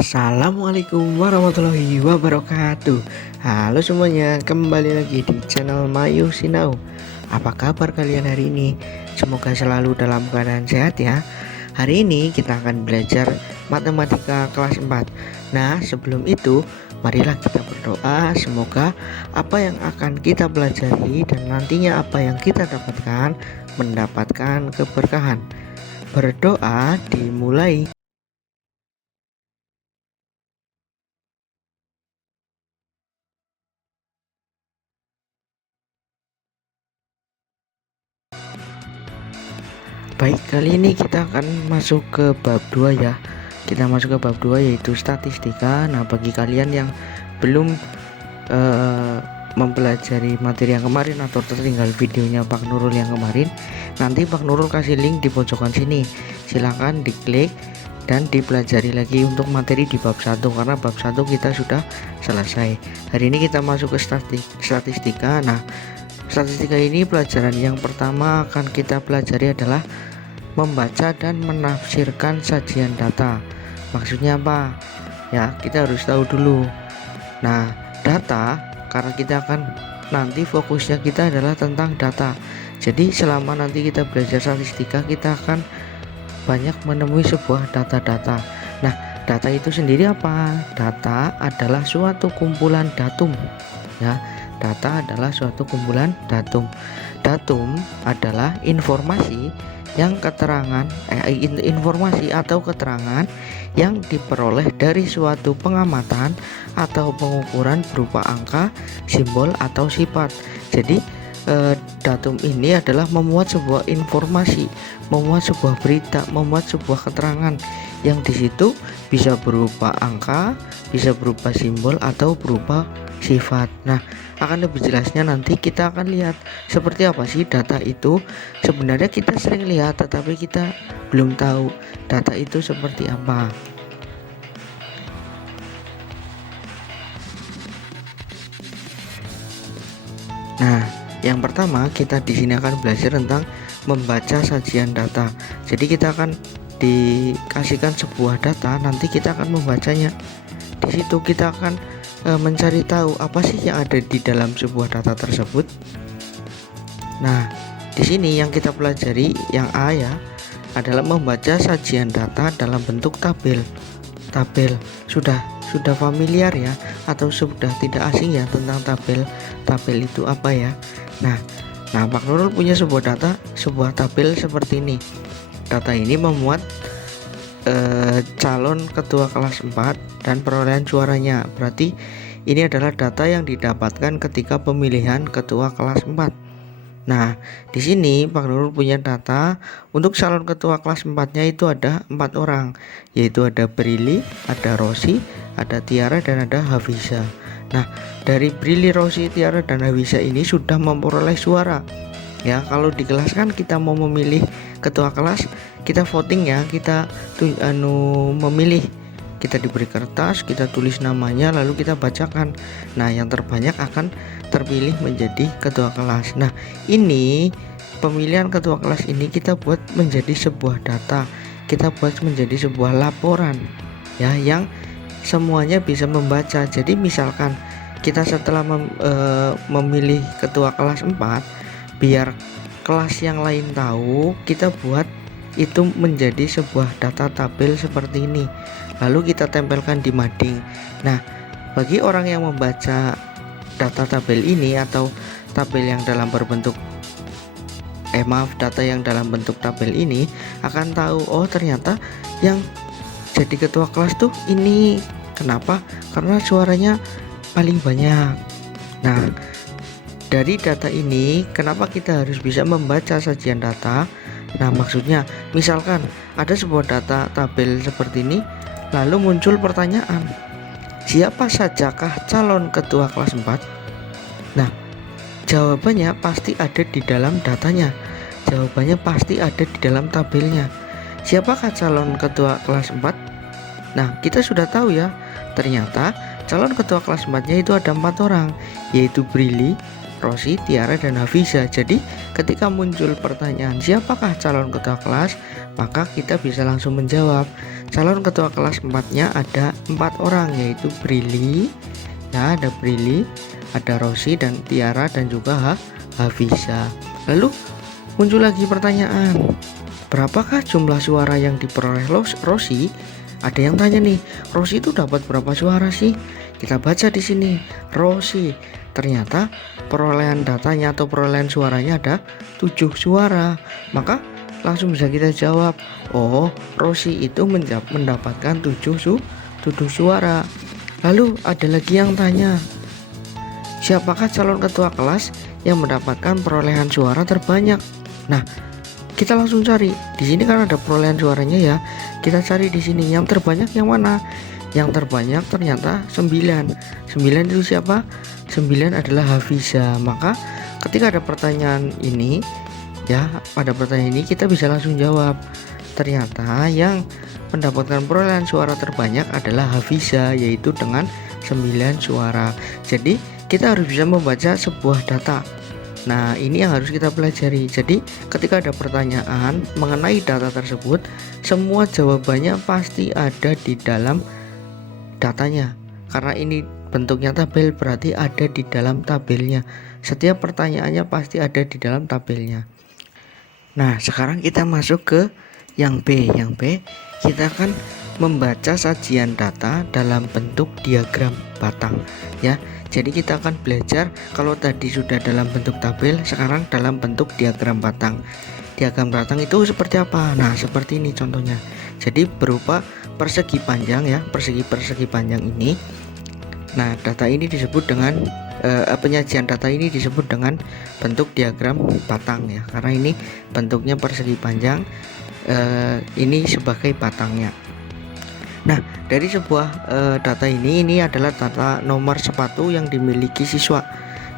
Assalamualaikum warahmatullahi wabarakatuh. Halo semuanya, kembali lagi di channel Mayu Sinau. Apa kabar kalian hari ini? Semoga selalu dalam keadaan sehat ya. Hari ini kita akan belajar matematika kelas 4. Nah, sebelum itu marilah kita berdoa semoga apa yang akan kita pelajari dan nantinya apa yang kita dapatkan mendapatkan keberkahan. Berdoa dimulai. Baik, kali ini kita akan masuk ke bab 2 ya. Kita masuk ke bab 2 yaitu statistika. Nah, bagi kalian yang belum mempelajari materi yang kemarin atau tertinggal videonya Pak Nurul yang kemarin, nanti Pak Nurul kasih link di pojokan sini. Silahkan diklik dan dipelajari lagi untuk materi di bab 1 karena bab 1 kita sudah selesai. Hari ini kita masuk ke statistika. Nah, statistika ini pelajaran yang pertama akan kita pelajari adalah membaca dan menafsirkan sajian data. Maksudnya apa? Ya, kita harus tahu dulu. Nah, data karena kita akan nanti fokusnya kita adalah tentang data. Jadi selama nanti kita belajar statistika, kita akan banyak menemui sebuah data-data. Nah, data itu sendiri apa? Data adalah suatu kumpulan datum. Ya, data adalah suatu kumpulan datum. Datum adalah informasi informasi atau keterangan yang diperoleh dari suatu pengamatan atau pengukuran berupa angka, simbol atau sifat. Jadi datum ini adalah memuat sebuah informasi, memuat sebuah berita, memuat sebuah keterangan yang di situ bisa berupa angka, bisa berupa simbol atau berupa sifat. Nah, akan lebih jelasnya nanti kita akan lihat seperti apa sih data itu. Sebenarnya kita sering lihat tetapi kita belum tahu data itu seperti apa. Nah, yang pertama kita di sini akan belajar tentang membaca sajian data. Jadi kita akan dikasihkan sebuah data, nanti kita akan membacanya. Di situ kita akan mencari tahu apa sih yang ada di dalam sebuah data tersebut. Nah, di sini yang kita pelajari yang A ya adalah membaca sajian data dalam bentuk tabel. Tabel sudah familiar ya atau sudah tidak asing ya tentang tabel. Tabel itu apa ya? Nah, Pak Nurul punya sebuah tabel seperti ini. Data ini memuat calon ketua kelas 4 dan perolehan suaranya. Berarti ini adalah data yang didapatkan ketika pemilihan ketua kelas 4. Nah, di sini Pak Nurul punya data untuk calon ketua kelas 4-nya itu ada 4 orang, yaitu ada Brili, ada Rosi, ada Tiara dan ada Hafiza. Nah, dari Brili, Rosi, Tiara dan Hafiza ini sudah memperoleh suara. Ya, kalau di kelas kan kita mau memilih ketua kelas, kita voting ya, kita memilih, kita diberi kertas, kita tulis namanya lalu kita bacakan. Nah, yang terbanyak akan terpilih menjadi ketua kelas. Nah, ini pemilihan ketua kelas ini kita buat menjadi sebuah data, kita buat menjadi sebuah laporan ya, yang semuanya bisa membaca. Jadi misalkan kita setelah memilih ketua kelas 4, biar kelas yang lain tahu, kita buat itu menjadi sebuah data tabel seperti ini, lalu kita tempelkan di mading. Nah, bagi orang yang membaca data tabel ini atau tabel yang dalam berbentuk data yang dalam bentuk tabel ini akan tahu, oh ternyata yang jadi ketua kelas tuh ini. Kenapa? Karena suaranya paling banyak. Nah, dari data ini kenapa kita harus bisa membaca sajian data? Nah, maksudnya misalkan ada sebuah data tabel seperti ini, lalu muncul pertanyaan, siapa sajakah calon ketua kelas 4? Nah, jawabannya pasti ada di dalam datanya. Jawabannya pasti ada di dalam tabelnya. Siapakah calon ketua kelas 4? Nah, kita sudah tahu ya, ternyata calon ketua kelas 4-nya itu ada 4 orang, yaitu Brili, Rosi, Tiara, dan Hafiza. Jadi ketika muncul pertanyaan siapakah calon ketua kelas, maka kita bisa langsung menjawab, calon ketua kelas 4-nya ada 4 orang, yaitu Brili, ya ada Brili, ada Rosi dan Tiara dan juga Hafiza. Lalu muncul lagi pertanyaan, berapakah jumlah suara yang diperoleh Rosi? Ada yang tanya nih, Rosi itu dapat berapa suara sih? Kita baca di sini, Rosi ternyata perolehan datanya atau perolehan suaranya ada 7 suara. Maka langsung bisa kita jawab, oh Rosi itu mendapatkan 7 suara. Lalu ada lagi yang tanya, siapakah calon ketua kelas yang mendapatkan perolehan suara terbanyak? Nah, kita langsung cari. Di sini kan ada perolehan suaranya ya. Kita cari di sini yang terbanyak yang mana? Yang terbanyak ternyata 9. 9 itu siapa? 9 adalah Hafiza. Maka ketika ada pertanyaan ini, ya, pada pertanyaan ini kita bisa langsung jawab. Ternyata yang mendapatkan perolehan suara terbanyak adalah Hafiza, yaitu dengan 9 suara. Jadi kita harus bisa membaca sebuah data. Nah, ini yang harus kita pelajari. Jadi ketika ada pertanyaan mengenai data tersebut, semua jawabannya pasti ada di dalam datanya. Karena ini bentuknya tabel, berarti ada di dalam tabelnya. Setiap pertanyaannya pasti ada di dalam tabelnya. Nah, sekarang kita masuk ke yang B. Yang B, kita akan membaca sajian data dalam bentuk diagram batang, ya. Jadi kita akan belajar, kalau tadi sudah dalam bentuk tabel, sekarang dalam bentuk diagram batang. Diagram batang itu seperti apa? Nah, seperti ini contohnya. Jadi berupa persegi panjang, ya, persegi panjang ini. Nah, data ini disebut dengan penyajian data ini disebut dengan bentuk diagram batang, ya, karena ini bentuknya persegi panjang, ini sebagai batangnya. Nah, dari sebuah data ini adalah data nomor sepatu yang dimiliki siswa.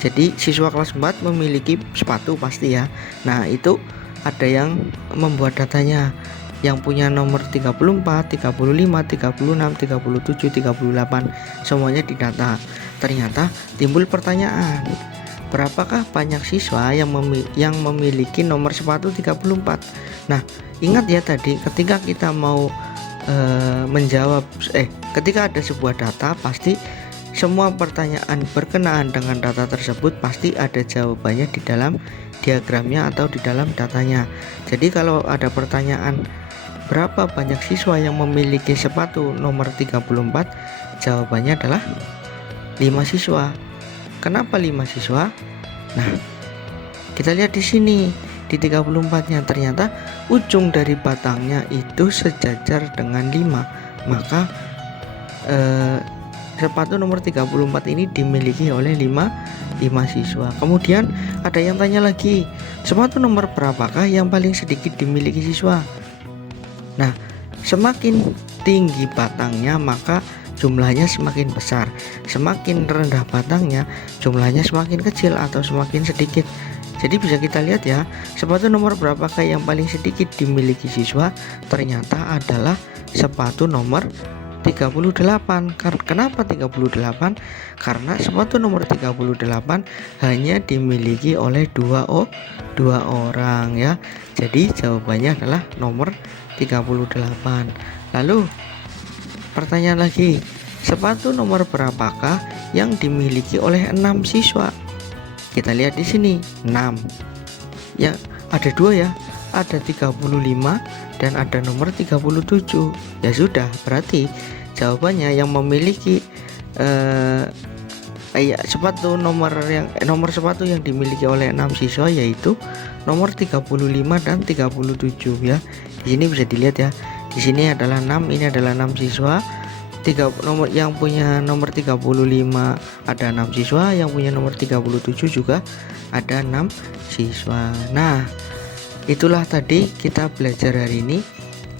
Jadi siswa kelas 4 memiliki sepatu pasti ya. Nah, itu ada yang membuat datanya, yang punya nomor 34, 35, 36, 37, 38, semuanya didata. Ternyata timbul pertanyaan, berapakah banyak siswa yang memiliki nomor sepatu 34? Nah, ingat ya tadi ketika kita mau ketika ada sebuah data, pasti semua pertanyaan berkenaan dengan data tersebut pasti ada jawabannya di dalam diagramnya atau di dalam datanya. Jadi kalau ada pertanyaan berapa banyak siswa yang memiliki sepatu nomor 34, jawabannya adalah 5 siswa. Kenapa 5 siswa? Nah, kita lihat di sini. Di 34-nya ternyata ujung dari batangnya itu sejajar dengan 5. Maka sepatu nomor 34 ini dimiliki oleh 5 siswa. Kemudian ada yang tanya lagi, sepatu nomor berapakah yang paling sedikit dimiliki siswa? Nah, semakin tinggi batangnya maka jumlahnya semakin besar. Semakin rendah batangnya, jumlahnya semakin kecil atau semakin sedikit. Jadi bisa kita lihat ya, sepatu nomor berapakah yang paling sedikit dimiliki siswa? Ternyata adalah sepatu nomor 38. Kenapa 38? Karena sepatu nomor 38 hanya dimiliki oleh dua orang, ya. Jadi jawabannya adalah nomor 38. Lalu pertanyaan lagi, sepatu nomor berapakah yang dimiliki oleh 6 siswa? Kita lihat di sini 6. Ya, ada 2 ya. Ada 35 dan ada nomor 37. Ya sudah, berarti jawabannya yang memiliki nomor sepatu yang dimiliki oleh 6 siswa yaitu nomor 35 dan 37 ya. Di sini bisa dilihat ya. Di sini adalah 6, ini adalah 6 siswa. Nomor yang punya nomor 35 ada 6 siswa, yang punya nomor 37 juga ada 6 siswa. Nah, itulah tadi kita belajar hari ini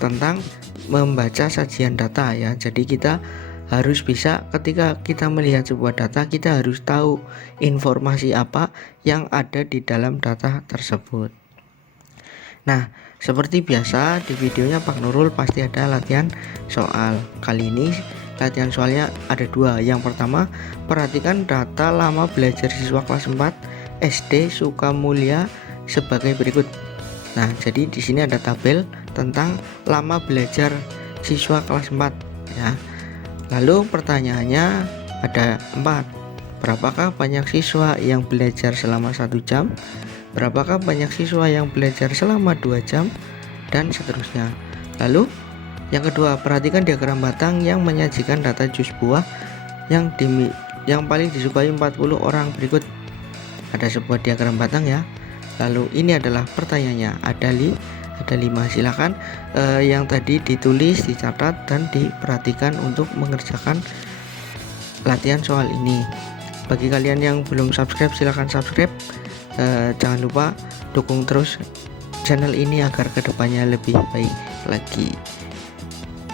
tentang membaca sajian data ya. Jadi kita harus bisa, ketika kita melihat sebuah data, kita harus tahu informasi apa yang ada di dalam data tersebut. Nah, seperti biasa di videonya Pak Nurul pasti ada latihan soal. Kali ini latihan soalnya ada 2. Yang pertama, perhatikan data lama belajar siswa kelas 4 SD Sukamulya sebagai berikut. Nah, jadi di sini ada tabel tentang lama belajar siswa kelas 4 ya. Lalu pertanyaannya ada 4. Berapakah banyak siswa yang belajar selama 1 jam? Berapakah banyak siswa yang belajar selama 2 jam? Dan seterusnya. Lalu yang kedua, perhatikan diagram batang yang menyajikan data jus buah yang paling disukai 40 orang berikut. Ada sebuah diagram batang ya. Lalu ini adalah pertanyaannya, ada 5. Silakan yang tadi ditulis, dicatat, dan diperhatikan untuk mengerjakan latihan soal ini. Bagi kalian yang belum subscribe, silakan subscribe. Jangan lupa dukung terus channel ini agar kedepannya lebih baik lagi.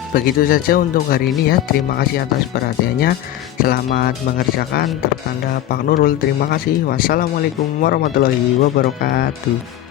Begitu saja untuk hari ini ya. Terima kasih atas perhatiannya. Selamat mengerjakan. Tertanda Pak Nurul. Terima kasih. Wassalamualaikum warahmatullahi wabarakatuh.